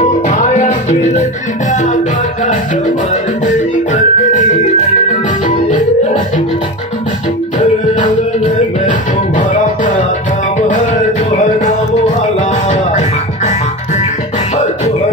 आया फिर आकाश मन तेरी ककड़ी में तुम्हारा क्या काम है जो है नाम वाला जो है